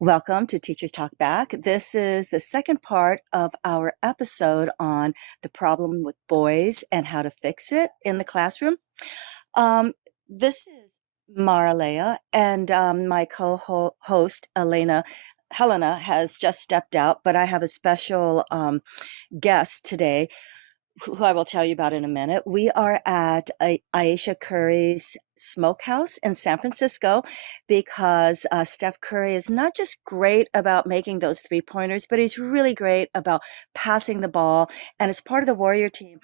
Welcome to Teachers Talk Back. This is the second part of our episode on the problem with boys and how to fix it in the classroom. Um, this is Maralea, and my co-host Helena has just stepped out, but I have a special guest today who I will tell you about in a minute. We are at Aisha Curry's Smokehouse in San Francisco because Steph Curry is not just great about making those three-pointers, but he's really great about passing the ball. And as part of the Warrior team,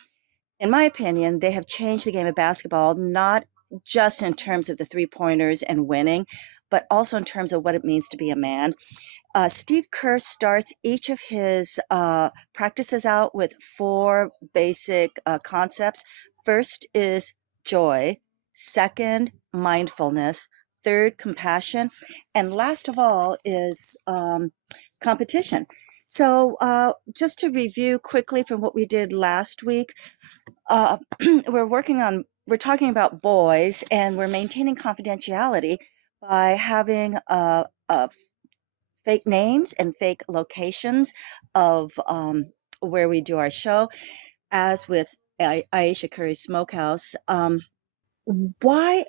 in my opinion, they have changed the game of basketball, not just in terms of the three-pointers and winning, but also in terms of what it means to be a man. Steve Kerr starts each of his practices out with four basic concepts. First is joy, second, mindfulness, third, compassion, and last of all is competition. So, just to review quickly from what we did last week, uh, we're talking about boys, and we're maintaining confidentiality by having a fake names and fake locations of where we do our show, as with Aisha Curry's Smokehouse. Why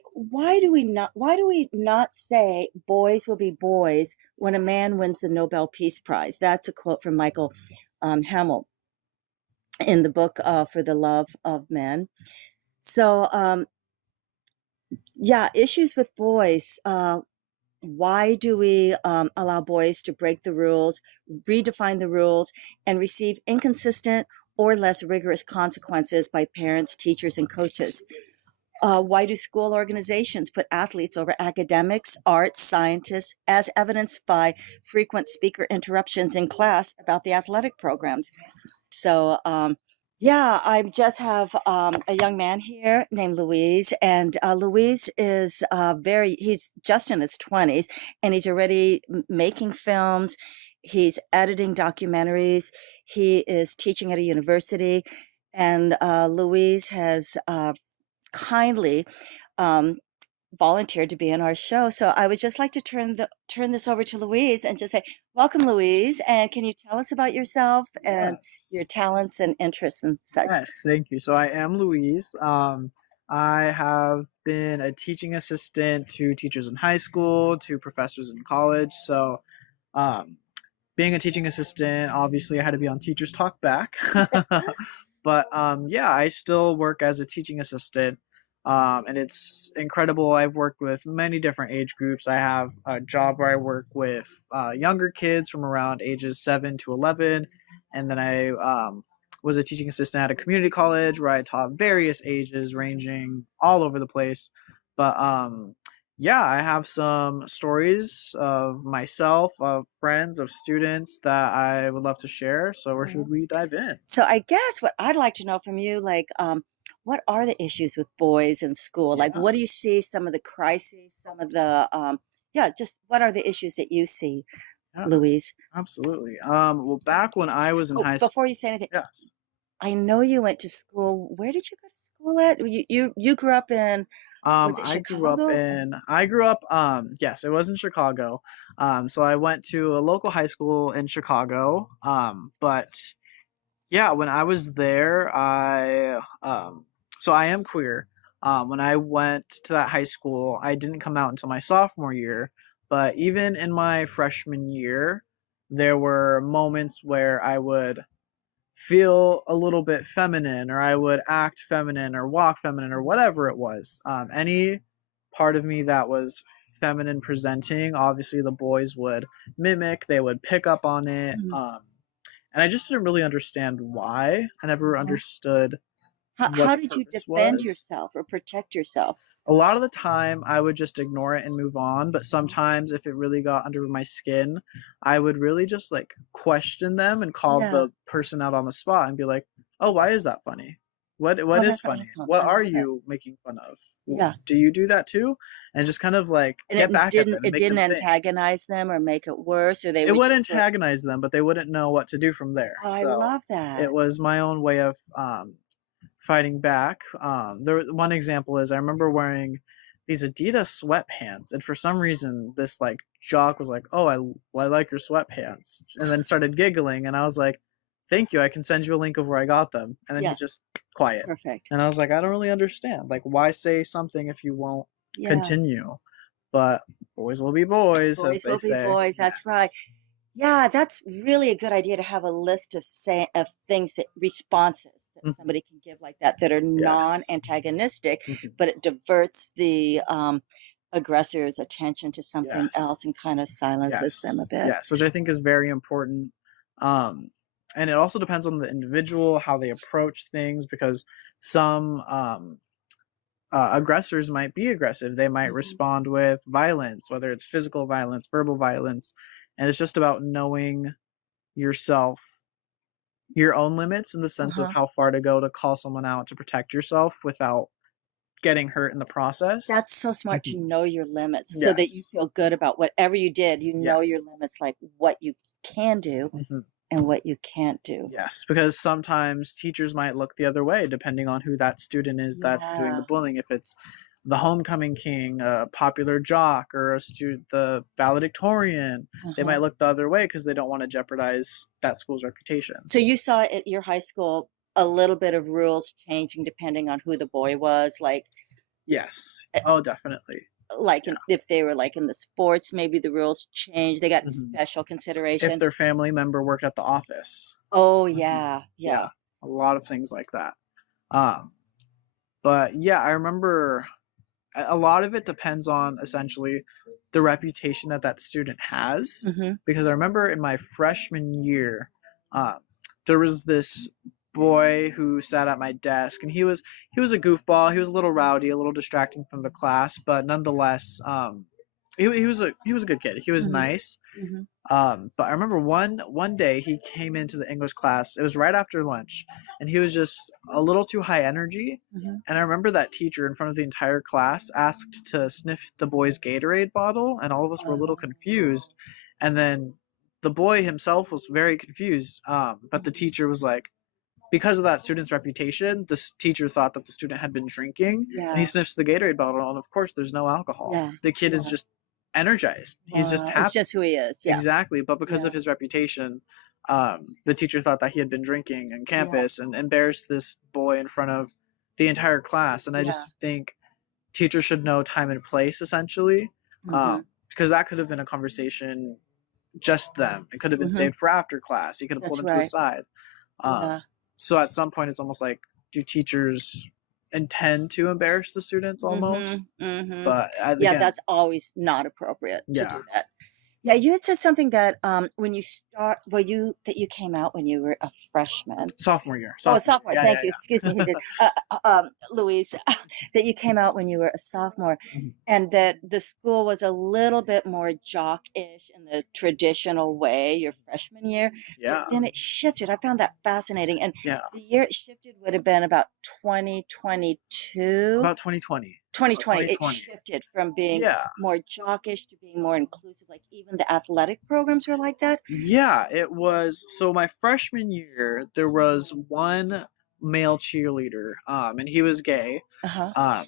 do we not say boys will be boys when a man wins the Nobel Peace Prize? That's a quote from Michael Hamill in the book For the Love of Men. So yeah, issues with boys. Why do we allow boys to break the rules, redefine the rules, and receive inconsistent or less rigorous consequences by parents, teachers, and coaches? Why do school organizations put athletes over academics, arts, scientists, as evidenced by frequent speaker interruptions in class about the athletic programs? So, yeah, I just have a young man here named Louise, and Louise is he's just in his 20s, and he's already making films. He's editing documentaries. He is teaching at a university, and Louise has kindly um, volunteered to be in our show. So I would just like to turn this over to Louise and just say, welcome, Louise. And can you tell us about yourself and your Yes. talents and interests and such? Yes, thank you. So I am Louise. I have been a teaching assistant to teachers in high school, to professors in college. So, um, being a teaching assistant, obviously I had to be on Teachers Talk Back. But yeah, I still work as a teaching assistant. And it's incredible. I've worked with many different age groups. I have a job where I work with younger kids from around ages 7 to 11. And then I was a teaching assistant at a community college where I taught various ages ranging all over the place. But yeah, I have some stories of myself, of friends, of students that I would love to share. So where should Mhm. we dive in? So I guess what I'd like to know from you, like, what are the issues with boys in school? Like, Yeah, what do you see? Some of the crises, some of the, yeah, just what are the issues that you see, yeah, Louise? absolutely. Well, back when I was in Oh, high school, before you say anything, yes. I know you went to school. Where did you go to school at? You grew up in, was it Chicago? I grew up, yes, it was in Chicago. So I went to a local high school in Chicago. But yeah, when I was there, so I am queer. When I went to that high school, I didn't come out until my sophomore year. But even in my freshman year, there were moments where I would feel a little bit feminine, or I would act feminine, or walk feminine, or whatever it was. Any part of me that was feminine presenting, obviously the boys would mimic, they would pick up on it. Mhm, And I just didn't really understand why. I never mhm. understood what How the did you purpose defend was. yourself or protect yourself? A lot of the time, I would just ignore it and move on, but sometimes if it really got under my skin, I would really just, like, question them and call Yeah. the person out on the spot and be like, "Oh, why is that funny? What Oh, is that's funny? awesome. What I are love it. you making fun of? W Yeah. Do you do that too?" And just kind of, like, And get back at them and it make didn't them think. antagonize them or make it worse, or they It would would just sort. antagonize them, but they wouldn't know what to do from there, Oh, I so love it that. was my own way of, fighting back. One example is I remember wearing these Adidas sweatpants, and for some reason, this like jock was like, "Oh, I like your sweatpants," and then started giggling, and I was like, "Thank you. I can send you a link of where I got them." And then he Yeah, just quiet, perfect. and I was like, "I don't really understand. Like, why say something if you won't Yeah. continue?" But boys will be boys, as Boys they will be say. boys, that's right. Yes. Yeah, that's really a good idea to have a list of things that responses that Mhm. somebody can give like that, that are Yes. non-antagonistic, Mhm. but it diverts the, aggressor's attention to something else and Yes. kinda silences them a Yes. bit. Yes, which I think is very important. Um, and it also depends on the individual, how they approach things, because some aggressors might be aggressive. They might Mhm. respond with violence, whether it's physical violence, verbal violence. And it's just about knowing yourself, your own limits in the sense of Uh-huh. how far to go to call someone out to protect yourself without getting hurt in the process. That's so smart Mhm. to know your limits so that you Yes. feel good about whatever you did, you know your Yes. limits, like what you can do Mhm. and what you can't do. Yes, because sometimes teachers might look the other way depending on who that student is that's doing the Yeah. bullying. If it's the homecoming king, a popular jock, or a student, the valedictorian, they might Uh-huh. look the other way because they don't want to jeopardize that school's reputation. So you saw at your high school a little bit of rules changing depending on who the boy was, Yes. eh, Oh, definitely. like Yeah. if they were like in the sports, maybe the rules changed. They got Mhm. special If consideration. their family member worked at the office. Oh Mhm. yeah, yeah. Yeah, a lot of things like that. Um, but yeah, I remember a lot of it depends on essentially the reputation that that student has, Mhm. because I remember in my freshman year, uh, there was this boy who sat at my desk, and he was a goofball. He was a little rowdy, a little distracting from the class, but nonetheless, he was a good kid. He was Mhm. nice. Mhm. But I remember one day he came into the English class. It was right after lunch, and he was just a little too high energy. Mhm. And I remember that teacher in front of the entire class asked to sniff the boy's Gatorade bottle, and all of us were a little Oh. confused. And then the boy himself was very confused. But the Mhm. teacher was like, because of that student's reputation, this teacher thought that the student had been drinking, and he Yeah. sniffs the Gatorade bottle, and of course, there's no alcohol. Yeah. The kid is Yeah. just energized. He's just It's happy. just who he is. Yeah. Exactly, but because Yeah. of his reputation, the teacher thought that he had been drinking on Yeah. campus and embarrassed this boy in front of the entire class. And I Yeah. just think teachers should know time and place, essentially, um, Mhm. because that could have been a conversation just them. It could have been Mhm. saved for after class. You could have pulled That's him to the right. side. Yeah. So at some point, it's almost like, do teachers intend to embarrass the students Mhm. almost? Mhm. But Yeah, again, that's always not appropriate to yeah, do that. Yeah, you had said something that, when you start well, you that you came out when you were a freshman. sophomore year, Oh, a sophomore year. sophomore, Yeah, thank yeah, you, excuse me, he did, Louise, that you came out when you were a sophomore, yeah. Mhm. and that the school was a little bit more jock-ish in the traditional way your freshman year, but Yeah, then it shifted. I found that fascinating, and yeah. the year it shifted would have been about 2022. About 2020. About 2020, it 2020. shifted from being Yeah. more jockish to being more inclusive, like, even the athletic programs were like that? Yeah, it was so my freshman year, there was one male cheerleader, and he was gay. Uh-huh. Um,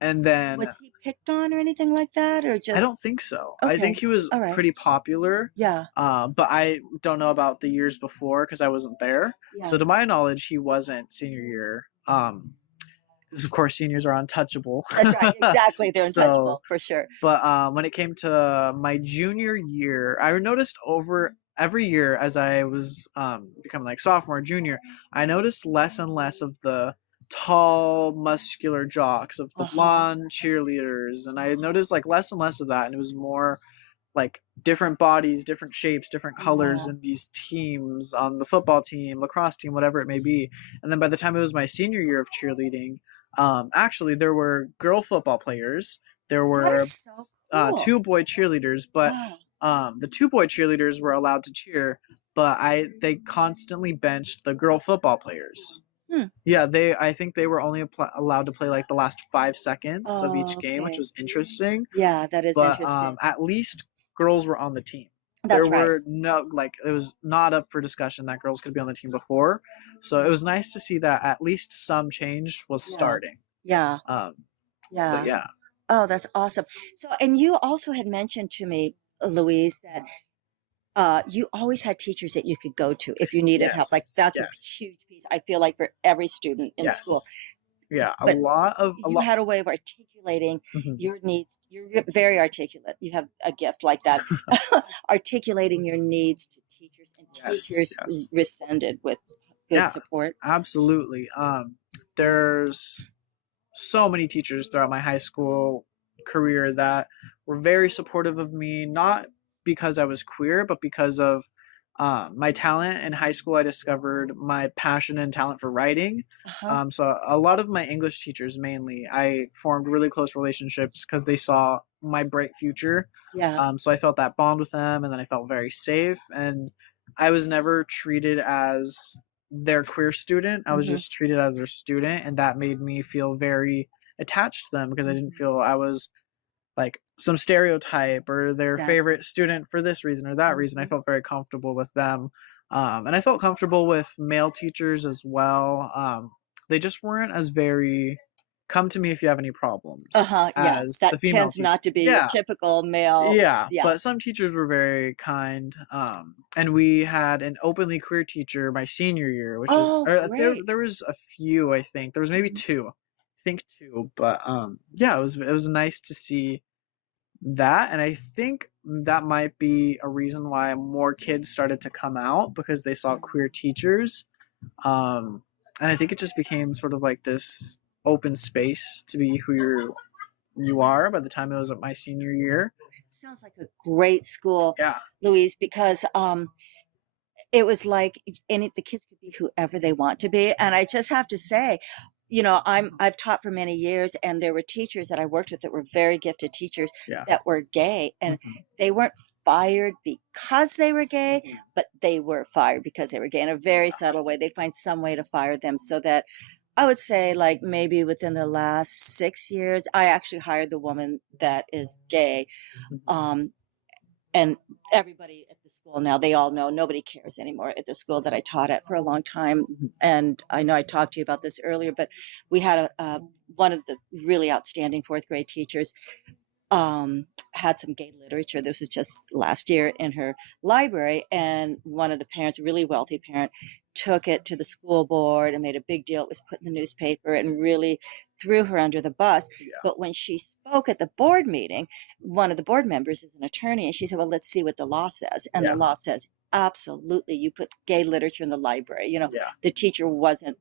and then Was he picked on or anything like that, or I just don't think so. I think okay, he was alright. pretty popular, Yeah, but I don't know about the years before because I wasn't there. yeah. So to my knowledge, he wasn't senior year. 'Cause of course seniors are untouchable. That's right, exactly, they're So untouchable, for sure. but, when it came to my junior year, I noticed over every year as I was, becoming, like, sophomore, junior, I noticed less and less of the tall, muscular jocks, of the Uh-huh. blonde cheerleaders, and I noticed, like, less and less of that, and it was more, like, different bodies, different shapes, different colors Yeah, in these teams on the football team, lacrosse team, whatever it may be, and then by the time it was my senior year of cheerleading, actually, there were girl football players, there that is were so cool. two boy cheerleaders, but Wow. the two boy cheerleaders were allowed to cheer, but they constantly benched the girl football players. Hmm. Yeah, I think they were only allowed to play like the last 5 seconds of each Oh, game, which okay. was interesting. Yeah, that is But interesting. at least girls were on the team. There That's right. were no like it was not up for discussion that girls could be on the team before, so it was nice to see that at least some change was Yeah. starting. Yeah, Um, but yeah. yeah. Oh, that's awesome. So, and you also had mentioned to me, Louise, that you always had teachers that you could go to if you needed help. Like Yes, that's a yes, huge piece. I feel like for every student in school, yes. Yeah, but a you lot. had a way of articulating Mhm. your needs. You're very articulate. You have a gift like that, articulating your needs to teachers, and Yes, teachers yes. responded with good Yeah, support. absolutely. There's so many teachers throughout my high school career that were very supportive of me, not because I was queer, but because of my talent. In high school, I discovered my passion and talent for writing. Uh-huh. So a lot of my English teachers, mainly, I formed really close relationships because they saw my bright future. Yeah. So I felt that bond with them, and then I felt very safe. And I was never treated as their queer student. I was Hmm. just treated as their student, and that made me feel very attached to them because I didn't Hmm. feel I was like some stereotype or their favorite Exactly. student for this reason or that reason. I Hmm. felt very comfortable with them. And I felt comfortable with male teachers as well. They just weren't as very come to me if you have any problems Uh-huh. Yeah. as the That female tends not to teachers. be your Yeah. typical male. Yeah, Yeah. but some teachers were very kind, and we had an openly queer teacher my senior year, which was Oh, or great. there was a few, I think. There was maybe Mhm. 2. I think 2, but, yeah, it was nice to see that, and I think that might be a reason why more kids started to come out because they saw queer teachers, um, and I think it just became sort of like this open space to be who you are by the time it was at my senior year. Sounds like a great school, Yeah. Louise, because it was like the kids could be whoever they want to be. And I just have to say, I've taught for many years, and there were teachers that I worked with that were very gifted teachers Yeah. that were gay, and Mhm. they weren't fired because they were gay, but they were fired because they were gay in a very subtle way. They find some way to fire them so that I would say, like, maybe within the last 6 years, I actually hired the woman that is gay. Mhm. Um, and everybody at the school now, they all know nobody cares anymore at the school that I taught at for a long time. Mhm. And I know I talked to you about this earlier, but we had one of the really outstanding fourth grade teachers had some gay literature. This was just last year in her library, and one of the parents, a really wealthy parent, took it to the school board and made a big deal. It was put in the newspaper and really threw her under the bus. Yeah. But when she spoke at the board meeting, one of the board members is an attorney, and she said, "Well, let's see what the law says." And the Yeah. law says, absolutely, you put gay literature in the library. Yeah. The teacher wasn't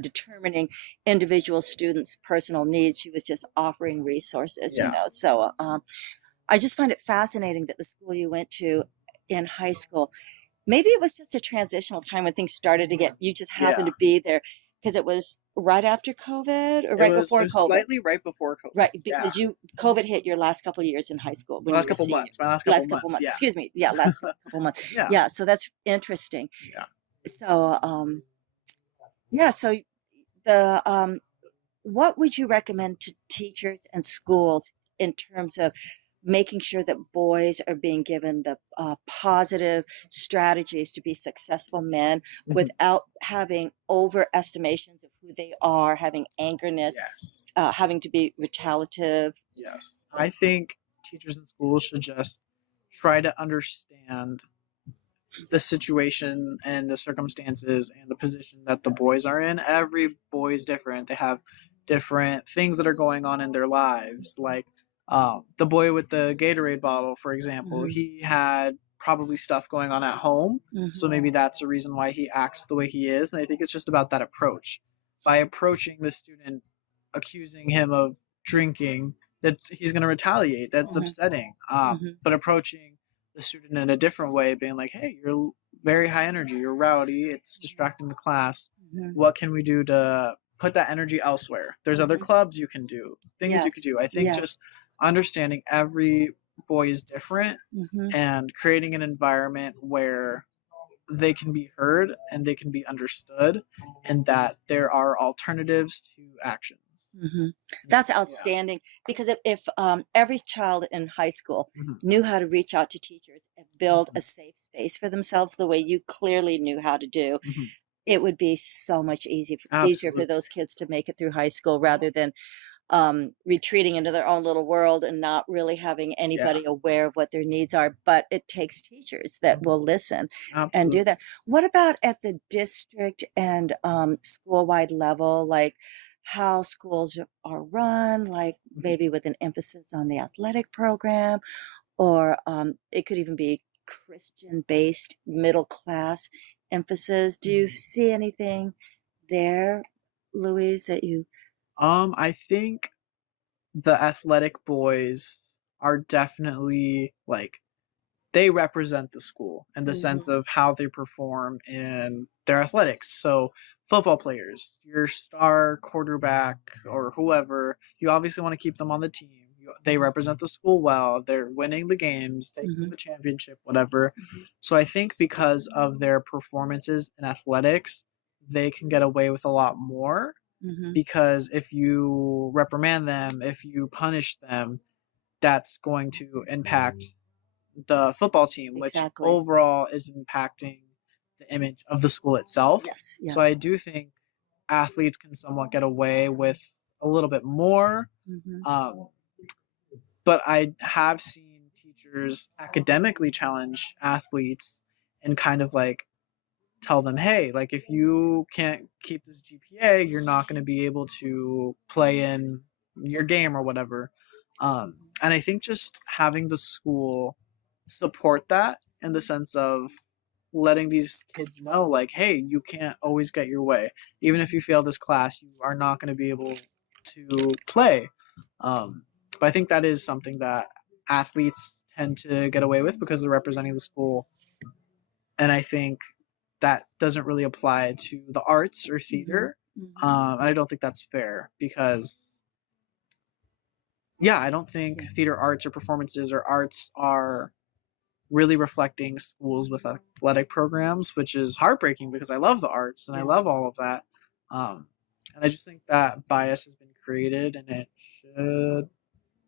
determining individual students' personal needs. She was just offering resources, Yeah. So I just find it fascinating that the school you went to in high school, maybe it was just a transitional time when things started to get, you just happened Yeah. to be there because it was right after COVID or right It before was COVID. slightly right before COVID. Right, Yeah. because COVID hit your last couple of years in high school My when last you were a couple senior. months. My last couple Last couple months. months, Yeah. excuse me. Yeah, last couple months. Yeah. Yeah, so that's interesting. Yeah. So, yeah, so the what would you recommend to teachers and schools in terms of making sure that boys are being given the positive strategies to be successful men Mhm. without having overestimations of who they are, having angerness, Yes. having to be retaliative? Yes. I think teachers in schools should just try to understand the situation and the circumstances and the position that the boys are in. Every boy is different. They have different things that are going on in their lives. Like the boy with the Gatorade bottle, for example, Hmm. he had probably stuff going on at home. So Hmm. maybe that's a reason why he acts the way he is. And I think it's just about that approach. By approaching the student, accusing him of drinking, that he's going to retaliate. That's Hmm. upsetting. Hmm. But approaching the student in a different way, being like, "Hey, you're very high energy. You're rowdy. It's distracting the class. Hmm. What can we do to put that energy elsewhere? There's other Hmm. clubs you can do, things you could Yes, do." I think yes. just understanding every boy is different Hmm. and creating an environment where they can be heard and they can be understood and that there are alternatives to actions. Hmm. That's Yeah. outstanding because if every child in high school Mhm. knew how to reach out to teachers and build a Mhm. safe space for themselves the way you clearly knew how to do, Mhm. it would be so much easier for Absolutely. those kids to make it through high school rather than retreating into their own little world and not really having Yeah. anybody aware of what their needs are. But it takes teachers that will listen and do Absolutely. that. What about at the district and school-wide level, like how schools are run, like maybe with an emphasis on the athletic program, or it could even be Christian-based middle class emphasis. Do you Mhm. see anything there, Louise, that you? I think the athletic boys are definitely like they represent the school in the sense Mhm, of how they perform in their athletics. So, football players, your star quarterback or whoever, you obviously want to keep them on the team. They represent the school well. They're winning the games, taking mhm, the championship, whatever. mhm, So, I think because of their performances in athletics, they can get away with a lot more mhm. because if you reprimand them, if you punish them, that's going to impact the football team, which Exactly. overall is impacting the image of the school itself. Yes, yeah. So I do think athletes can somewhat get away with a little bit more. Mhm, Um, but I have seen teachers academically challenge athletes and kind of like tell them, hey, like if you can't keep this GPA, you're not going to be able to play in your game or whatever. mhm. And I think just having the school support that in the sense of letting these kids know, like, hey, you can't always get your way. Even if you fail this class, you are not going to be able to play. But I think that is something that athletes tend to get away with because they're representing the school. And I think that doesn't really apply to the arts or Mhm, theater. mhm. And I don't think that's fair because, yeah, I don't think theater arts or performances or arts are really reflecting schools with athletic programs, which is heartbreaking because I love the arts and I Yeah, love all of that. Um, and I just think that bias has been created and it should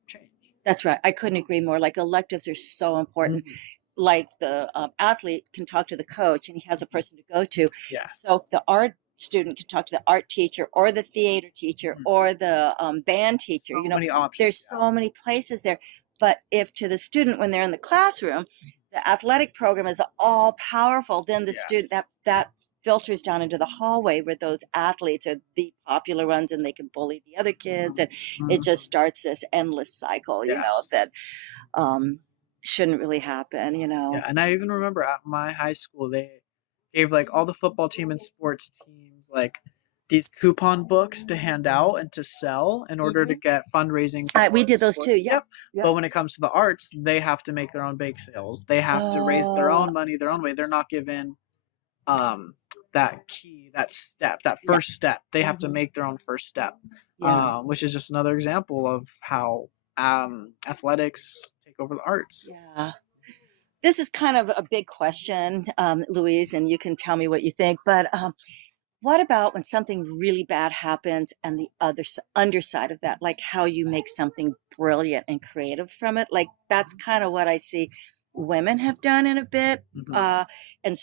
change. that's right. I couldn't agree more. Like electives are so important. Mhm. Like the athlete can talk to the coach and he has a person to go to. So Yes. the art student can talk to the art teacher or the theater teacher Mhm. or the band teacher. So many options. There's so many places there. But if to the student when they're in the classroom, the athletic program is all powerful, then the Yeah. student Yes. that filters down into the hallway where those athletes are the popular ones and they can bully the other kids, and it Mhm. just starts this endless cycle, that Yes. um, shouldn't really happen. Yeah, and I even remember at my high school, they gave like all the football team and sports teams like these coupon books to hand out and to sell in order to Mhm. get fundraising We for the did those too. sports. Yep. Yep. Yep. But when it comes to the arts, they have to make their own bake sales. They have to raise their Oh, own money their own way. They're not given um that key, that step, that yeah. first step. They have to Mhm. make their own first step. Yeah. Which is just another example of how athletics take over the arts. Yeah. This is kind of a big question, Louise, and you can tell me what you think. But what about when something really bad happens and the underside of that, like how you make something brilliant and creative from it? Like that's kind of what I see women have done in a bit, Mhm. uh, and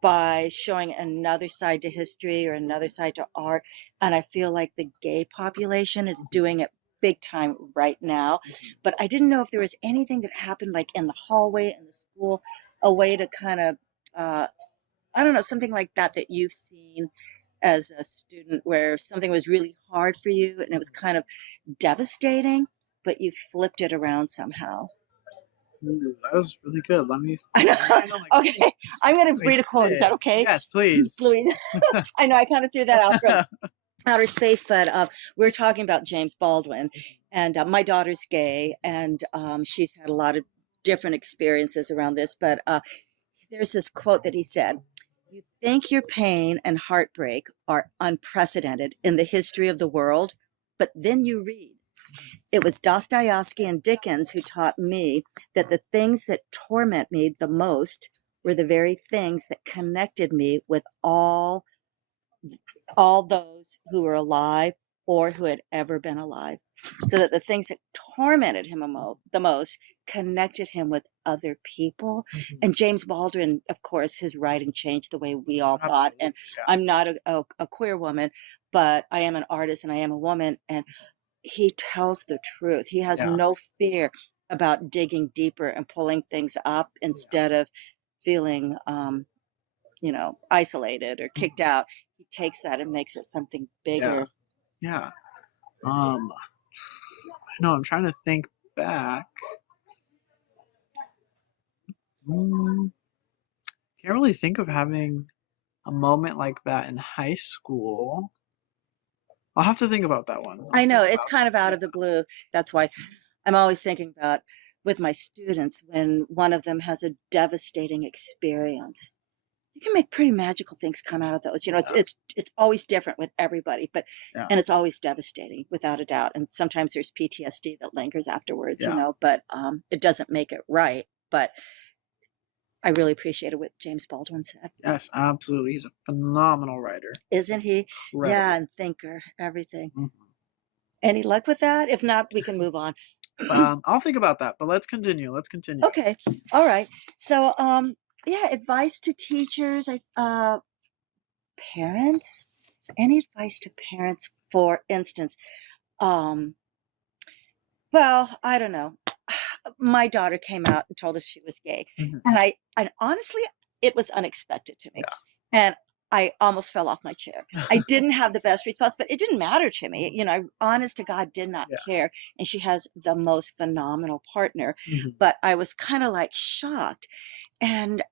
by showing another side to history or another side to art. And I feel like the gay population is doing it big time right now. Mhm. But I didn't know if there was anything that happened like in the hallway in the school, a way to kind of, uh, I don't know, something like that that you've seen as a student where something was really hard for you and it was kind of devastating, but you flipped it around somehow. Ooh, that was really good. Let me I know. think. Oh my goodness. Okay. I'm going to Let me read a quote. Is that think. okay? Yes, please. Louise, I know I kind of threw that out from outer space, but we're talking about James Baldwin, and my daughter's gay, and she's had a lot of different experiences around this. But there's this quote that he said: "You think your pain and heartbreak are unprecedented in the history of the world, but then you read." It was Dostoevsky and Dickens who taught me that the things that torment me the most were the very things that connected me with all those who were alive or who had ever been alive. So that the things that tormented him the most connected him with other people. Mhm. And James Baldwin, of course, his writing changed the way we all thought. And Absolutely, yeah. I'm not a queer woman, but I am an artist and I am a woman. And he tells the truth. He has Yeah. no fear about digging deeper and pulling things up Yeah. instead of feeling, isolated or kicked Mhm. out. He takes that and makes it something Yeah. bigger. Yeah. Um, no, I'm trying to think back. Mm, can't really think of having a moment like that in high school. I'll have to think about that one. I'll I know think it's about kind of out that. of the blue. That's why I'm always thinking about with my students when one of them has a devastating experience. You can make pretty magical things come out of those. It's Yeah. it's always different with everybody, but Yeah. and it's always devastating without a doubt. And sometimes there's PTSD that lingers afterwards, Yeah. but it doesn't make it right. But I really appreciated what James Baldwin said. Yes, absolutely. He's a phenomenal writer. Isn't he? Yeah, Incredible. and thinker, everything. Mhm. Any luck with that? If not, we can move on. I'll think about that, but let's continue. Let's continue. Okay. All right. So, yeah, advice to teachers, parents. Any advice to parents, for instance? Um, well, I don't know. My daughter came out and told us she was gay, Mhm. and honestly, it was unexpected to me, Yeah. and I almost fell off my chair. I didn't have the best response, but it didn't matter to me. Mhm. I honest to God did not Yeah. care, and she has the most phenomenal partner. Mhm. But I was kind of like shocked, and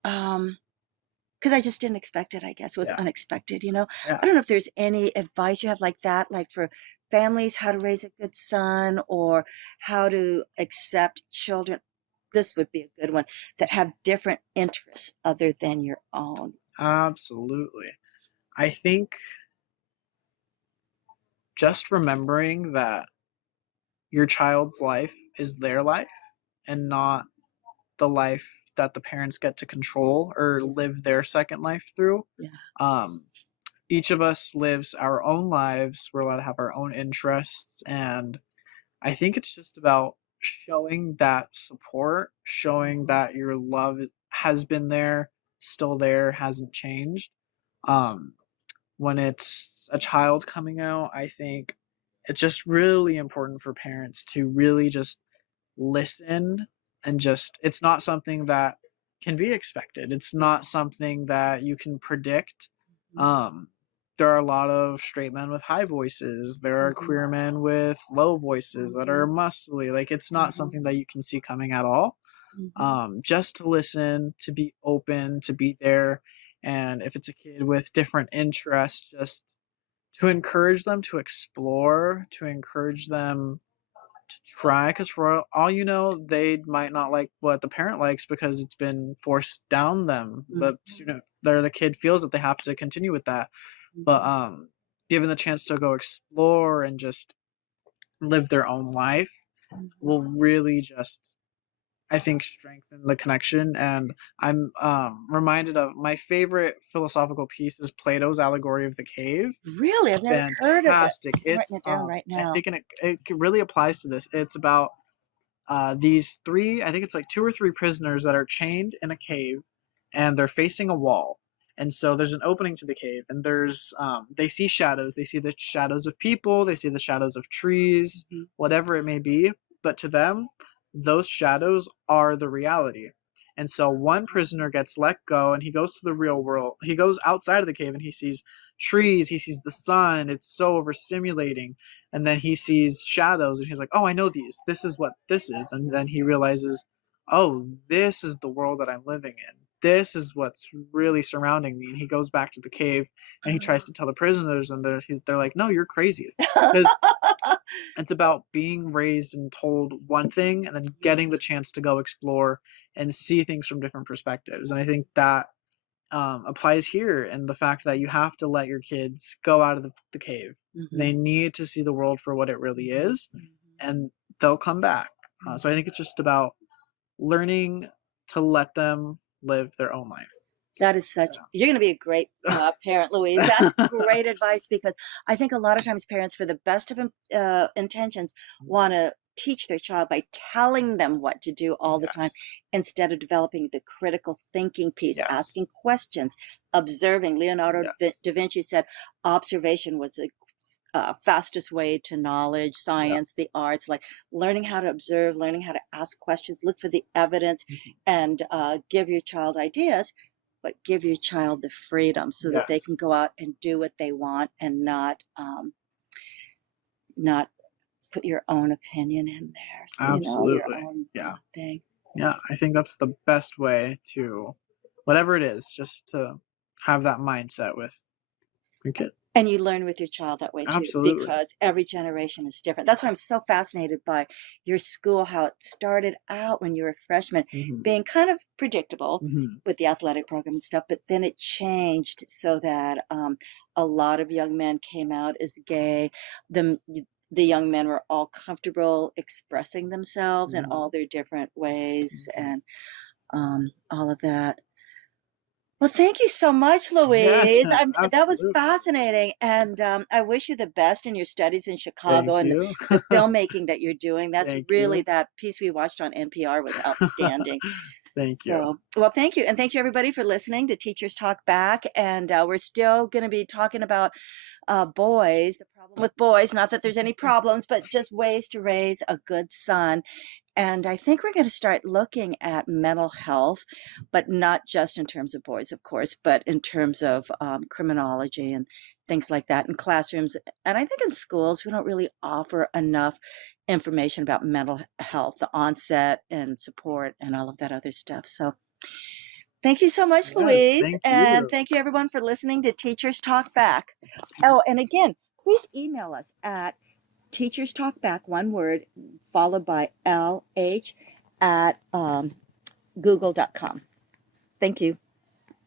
'cause I just didn't expect it, I guess. It was Yeah. unexpected. Yeah. I don't know if there's any advice you have like that, like for families, how to raise a good son or how to accept children. This would be a good one that have different interests other than your own. Absolutely. I think just remembering that your child's life is their life and not the life that the parents get to control or live their second life through. Yeah. Um, each of us lives our own lives. We're allowed to have our own interests. And I think it's just about showing that support, showing that your love has been there, still there, hasn't changed. Um, when it's a child coming out, I think it's just really important for parents to really just listen and just it's not something that can be expected. It's not something that you can predict. Mhm. Um, there are a lot of straight men with high voices. There are Mhm. queer men with low voices that are Mhm. muscly. Like it's not Mhm. something that you can see coming at all. Mhm. Just to listen, to be open, to be there, and if it's a kid with different interests, just to encourage them to explore, to encourage them to try, because for all you know, they might not like what the parent likes because it's been forced down them. The Mhm. student or the kid feels that they have to continue with that. But, Mhm. given the chance to go explore and just live their own life will Mhm. really just, I think, strengthen the connection, and I'm, reminded of my favorite philosophical piece is Plato's Allegory of the Cave. Really? I've never heard of it. Fantastic. I'm writing It's, it down right I now. think it really applies to this. It's about these three, I think it's like two or three prisoners that are chained in a cave and they're facing a wall. And so there's an opening to the cave, and they see shadows. They see the shadows of people, they see the shadows of trees, Mhm. whatever it may be. But to them, those shadows are the reality. And so one prisoner gets let go and he goes to the real world. He goes outside of the cave and he sees trees, he sees the sun. It's so overstimulating, and then he sees shadows and he's like, oh, I know these, this is what this is. And then he realizes, oh, this is the world that I'm living in, this is what's really surrounding me. And he goes back to the cave and he tries to tell the prisoners, and they're like, no, you're crazy, because it's about being raised and told one thing and then getting the chance to go explore and see things from different perspectives. And I think that applies here, and the fact that you have to let your kids go out of the cave. They Mhm. need to see the world for what it really is, Mhm. and they'll come back. So I think it's just about learning to let them live their own life. That is such you're gonna be a great, parent, Louise. That's great advice because I think a lot of times parents, for the best of intentions, wanna teach their child by telling them what to do all the time Yes. instead of developing the critical thinking piece, Yes. asking questions, observing. Leonardo Yes. Da Vinci said observation was the fastest way to knowledge, Yeah. science, the arts, like learning how to observe, learning how to ask questions, look for the evidence, Mhm. and give your child ideas, but give your child the freedom so that they can Yes. go out and do what they want and not put your own opinion in there, your Absolutely. own Yeah. thing. Yeah, I think that's the best way to whatever it is, just to have that mindset with your kid. And you learn with your child that way too, Absolutely. because every generation is different. That's why I'm so fascinated by your school, how it started out when you were a freshman, Mhm. being kind of predictable Mhm. with the athletic program and stuff, but then it changed so that a lot of young men came out as gay. The young men were all comfortable expressing themselves in all Mhm. their different ways Mhm. and all of that. Well, thank you so much, Yes, Louise. That was absolutely. fascinating, and I wish you the best in your studies in Thank Chicago and you. the filmmaking that you're doing. That's Thank really you. that piece we watched on NPR was outstanding. Thank you. So, well, thank you, and thank you everybody for listening to Teachers Talk Back. And we're still going to be talking about boys, the problem with boys. Not that there's any problems, but just ways to raise a good son. And I think we're going to start looking at mental health, but not just in terms of boys, of course, but in terms of criminology and things like that in classrooms. And I think in schools, we don't really offer enough information about mental health, the onset and support, and all of that other stuff. So thank you so much, Yes, Louise. thank And you. thank you, everyone, for listening to Teachers Talk Back. Oh, and again, please email us at Teachers Talk Back, one word, followed by LH at google.com. Thank you.